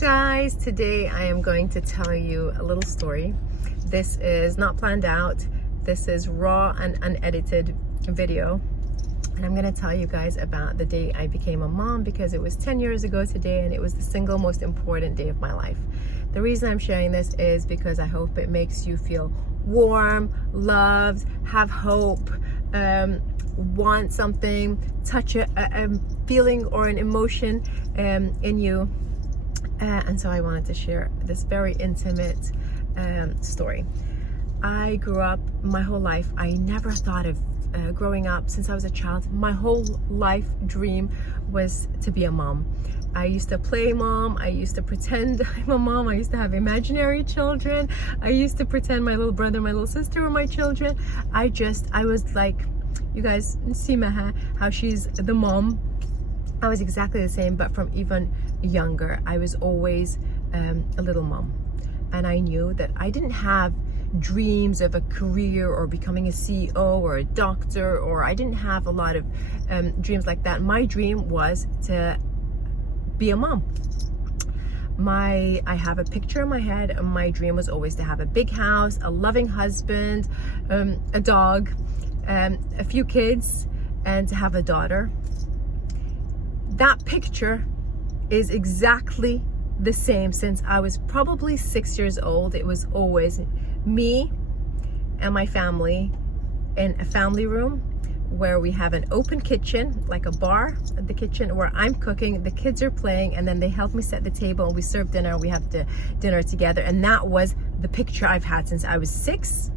you guys. Today I am going to tell you a little story. This is not planned out. This is raw and unedited video. And I'm going to tell you guys about the day I became a mom, because it was 10 years ago today and it was the single most important day of my life. The reason I'm sharing this is because I hope it makes you feel warm, loved, have hope, want something, touch a feeling or an emotion in you. And so I wanted to share this very intimate story. I grew up my whole life. I never thought of growing up since I was a child. My whole life dream was to be a mom. I used to play mom. I used to pretend I'm a mom. I used to have imaginary children. I used to pretend my little brother, my little sister were my children. I was like, you guys see hehe, how she's the mom. I was exactly the same, but from even younger. I was always a little mom. And I knew that I didn't have dreams of a career or becoming a CEO or a doctor, or I didn't have a lot of dreams like that. My dream was to be a mom. I have a picture in my head. My dream was always to have a big house, a loving husband, a dog, a few kids, and to have a daughter. That picture is exactly the same since I was probably 6 years old. It was always me and my family in a family room where we have an open kitchen, like a bar at the kitchen, where I'm cooking, the kids are playing, and then they help me set the table and we serve dinner and we have the dinner together. And that was the picture I've had since I was 6.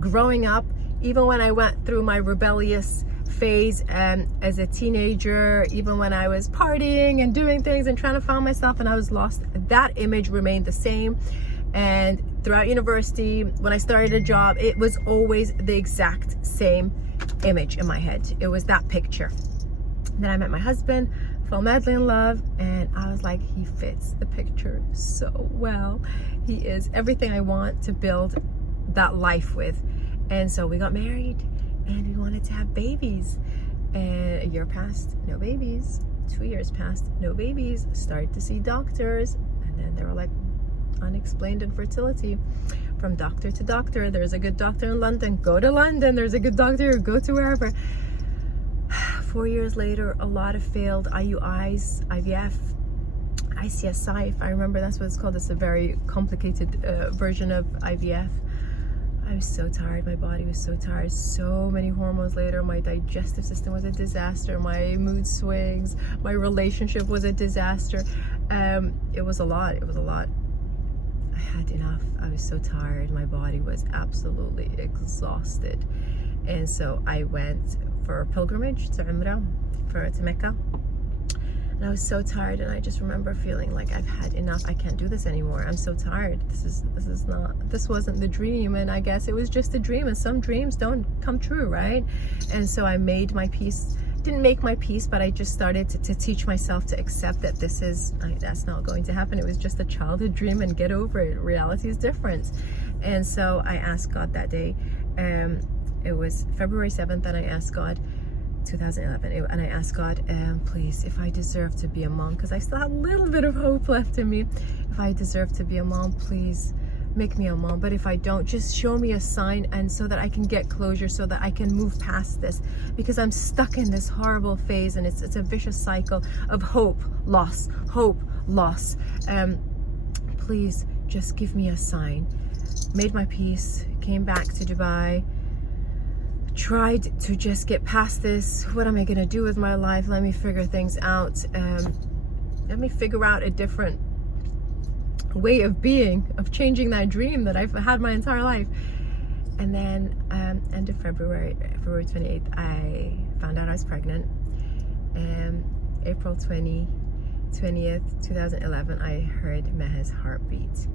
Growing up, even when I went through my rebellious phase as a teenager, even when I was partying and doing things and trying to find myself and I was lost, that image remained the same. And throughout university, when I started a job, it was always the exact same image in my head. It was that picture. Then I met my husband, fell madly in love, and I was like, he fits the picture so well. He is everything I want to build that life with. And so we got married and we wanted to have babies. And a year passed, no babies. 2 years passed, no babies. Started to see doctors, and then they were like, unexplained infertility. From doctor to doctor. There's a good doctor in London, go to London. There's a good doctor, go to wherever. 4 years later, a lot of failed IUIs, IVF, ICSI, if I remember, that's what it's called. It's a very complicated version of IVF. I was so tired. My body was so tired. So many hormones later. My digestive system was a disaster. My mood swings. My relationship was a disaster. It was a lot. It was a lot. I had enough. I was so tired. My body was absolutely exhausted. And so I went for a pilgrimage to Umrah, to Mecca. And I was so tired, and I just remember feeling like I've had enough. I can't do this anymore. I'm so tired. This wasn't the dream, and I guess it was just a dream, and some dreams don't come true, right? And so I made my peace. Didn't make my peace, but I just started to teach myself to accept that that's not going to happen. It was just a childhood dream, and get over it. Reality is different. And so I asked God that day. It was February 7th, and I asked God, 2011, and I asked God, please, if I deserve to be a mom, because I still have a little bit of hope left in me. If I deserve to be a mom, please make me a mom. But if I don't, just show me a sign, and so that I can get closure, so that I can move past this, because I'm stuck in this horrible phase, and it's a vicious cycle of hope, loss, please just give me a sign. Made my peace, came back to Dubai, tried to just get past this. What am I gonna do with my life? Let me figure things out. Let me figure out a different way of being, of changing that dream that I've had my entire life. And then end of February 28th, I found out I was pregnant. April 20th, 2011, I heard Mehe's heartbeat.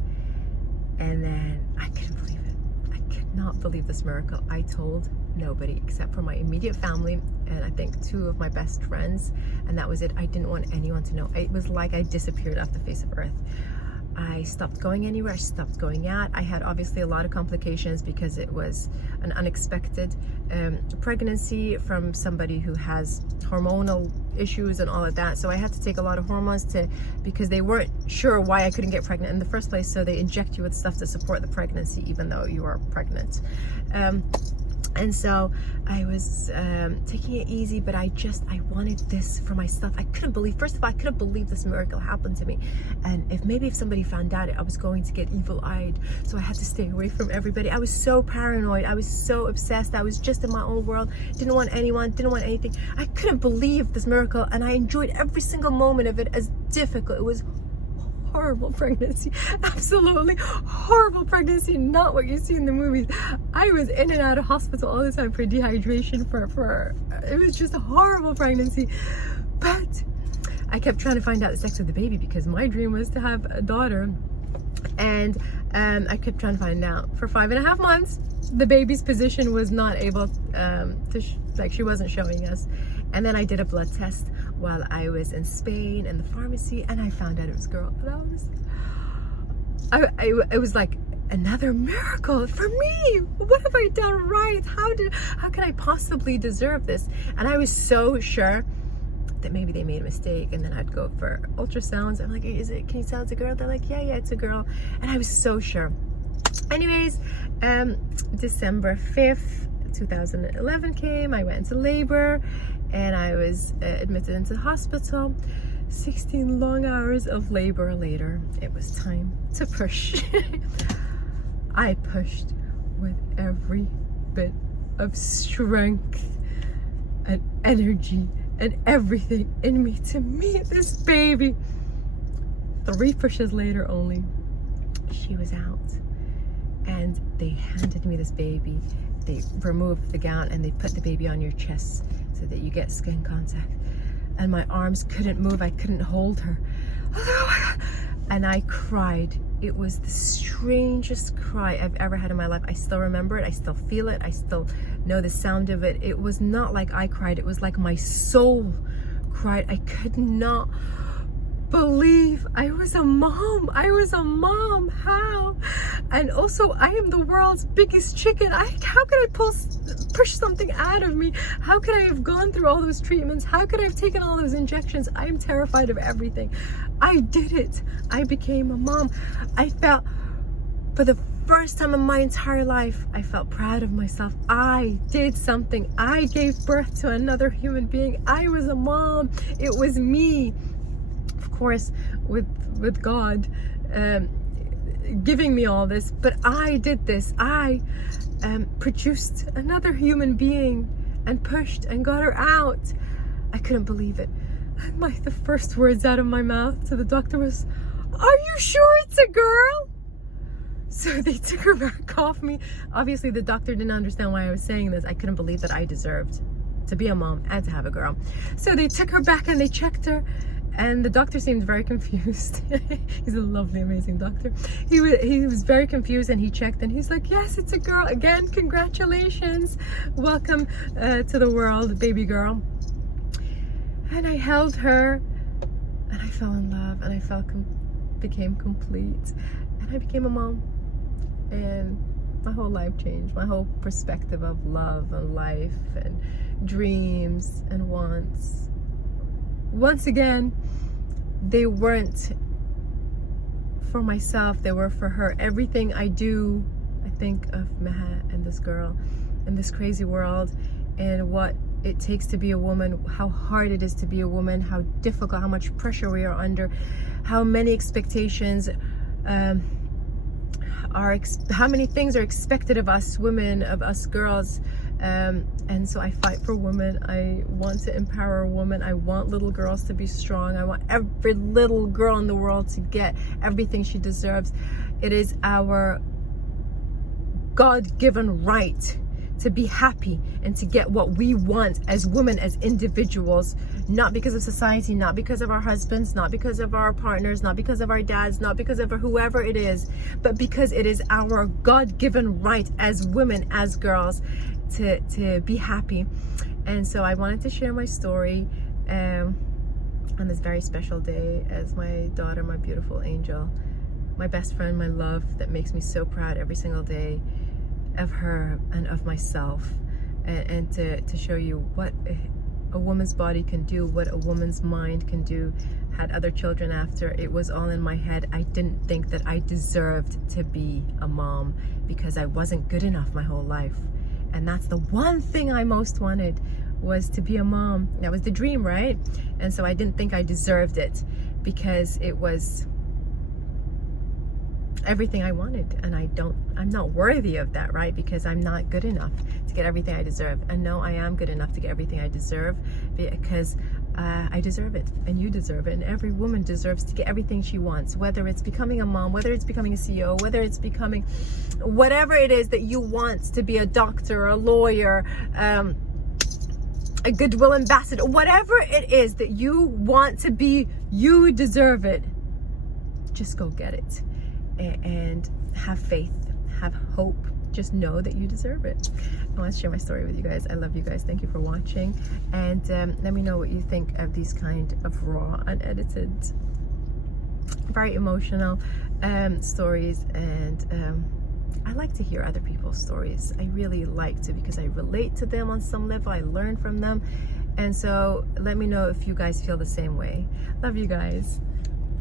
And then I couldn't believe it. I could not believe this miracle. I told nobody except for my immediate family and I think 2 of my best friends, and that was it. I didn't want anyone to know. It was like I disappeared off the face of earth. I stopped going anywhere. I stopped going out. I had obviously a lot of complications because it was an unexpected pregnancy from somebody who has hormonal issues and all of that. So I had to take a lot of hormones because they weren't sure why I couldn't get pregnant in the first place. So they inject you with stuff to support the pregnancy, even though you are pregnant. And so I was taking it easy, but I wanted this for myself. I couldn't believe, first of all, I couldn't believe this miracle happened to me. And maybe if somebody found out, I was going to get evil-eyed. So I had to stay away from everybody. I was so paranoid. I was so obsessed. I was just in my own world. Didn't want anyone, didn't want anything. I couldn't believe this miracle. And I enjoyed every single moment of it as difficult. It was horrible pregnancy, absolutely horrible pregnancy, not what you see in the movies. I was in and out of hospital all the time for dehydration, for it was just a horrible pregnancy. But I kept trying to find out the sex of the baby because my dream was to have a daughter, and I kept trying to find out. For 5.5 months, the baby's position was not able she wasn't showing us. And then I did a blood test while I was in Spain in the pharmacy, and I found out it was a girl. And it was like another miracle for me. What have I done right? How can I possibly deserve this? And I was so sure that maybe they made a mistake. And then I'd go for ultrasounds. I'm like, can you tell it's a girl? They're like, yeah, it's a girl. And I was so sure. Anyways, December 5th, 2011 came. I went into labor and I was admitted into the hospital. 16 long hours of labor later, it was time to push. I pushed with every bit of strength and energy and everything in me to meet this baby. 3 pushes later only, she was out. And they handed me this baby. They removed the gown and they put the baby on your chest so that you get skin contact. And my arms couldn't move. I couldn't hold her. Oh my God. And I cried. It was the strangest cry I've ever had in my life. I still remember it. I still feel it. I still know the sound of it. It was not like I cried. It was like my soul cried. I could not believe I was a mom. I was a mom. How? And also, I am the world's biggest chicken. How could I push something out of me? How could I have gone through all those treatments? How could I have taken all those injections? I am terrified of everything. I did it. I became a mom. I felt, for the first time in my entire life, I felt proud of myself. I did something. I gave birth to another human being. I was a mom. It was me. Of course, with God giving me all this, but I did this. I produced another human being and pushed and got her out. I couldn't believe it. And the first words out of my mouth to the doctor was, "Are you sure it's a girl?" So they took her back off me. Obviously, the doctor didn't understand why I was saying this. I couldn't believe that I deserved to be a mom and to have a girl. So they took her back and they checked her. And the doctor seemed very confused. He's a lovely, amazing doctor. He was very confused, and he checked and he's like, "Yes, it's a girl. Again, congratulations. Welcome to the world, baby girl." And I held her and I fell in love, and I became complete, and I became a mom. And my whole life changed. My whole perspective of love and life and dreams and wants. Once again, they weren't for myself, they were for her. Everything I do, I think of Hehe and this girl in this crazy world, and what it takes to be a woman, how hard it is to be a woman, how difficult, how much pressure we are under, how many expectations how many things are expected of us women, of us girls. And so I fight for women. I want to empower a woman. I want little girls to be strong. I want every little girl in the world to get everything she deserves. It is our God-given right to be happy and to get what we want as women, as individuals, not because of society, not because of our husbands, not because of our partners, not because of our dads, not because of whoever it is, but because it is our God-given right as women, as girls, to be happy. And so I wanted to share my story on this very special day, as my daughter, my beautiful angel, my best friend, my love, that makes me so proud every single day of her and of myself, and to show you what a woman's body can do, what a woman's mind can do. Had other children after, it was all in my head. I didn't think that I deserved to be a mom because I wasn't good enough my whole life. And that's the one thing I most wanted, was to be a mom. That was the dream, right? And so I didn't think I deserved it because it was everything I wanted, and I'm not worthy of that, right? Because I'm not good enough to get everything I deserve. And no, I am good enough to get everything I deserve, because I deserve it, and you deserve it, and every woman deserves to get everything she wants, whether it's becoming a mom, whether it's becoming a CEO, whether it's becoming whatever it is that you want to be, a doctor, a lawyer, a goodwill ambassador, whatever it is that you want to be, you deserve it. Just go get it. And have faith, have hope. Just know that you deserve it. I want to share my story with you guys. I love you guys. Thank you for watching. And let me know what you think of these kind of raw, unedited, very emotional stories. And I like to hear other people's stories. I really like to, because I relate to them on some level. I learn from them. And so let me know if you guys feel the same way. Love you guys.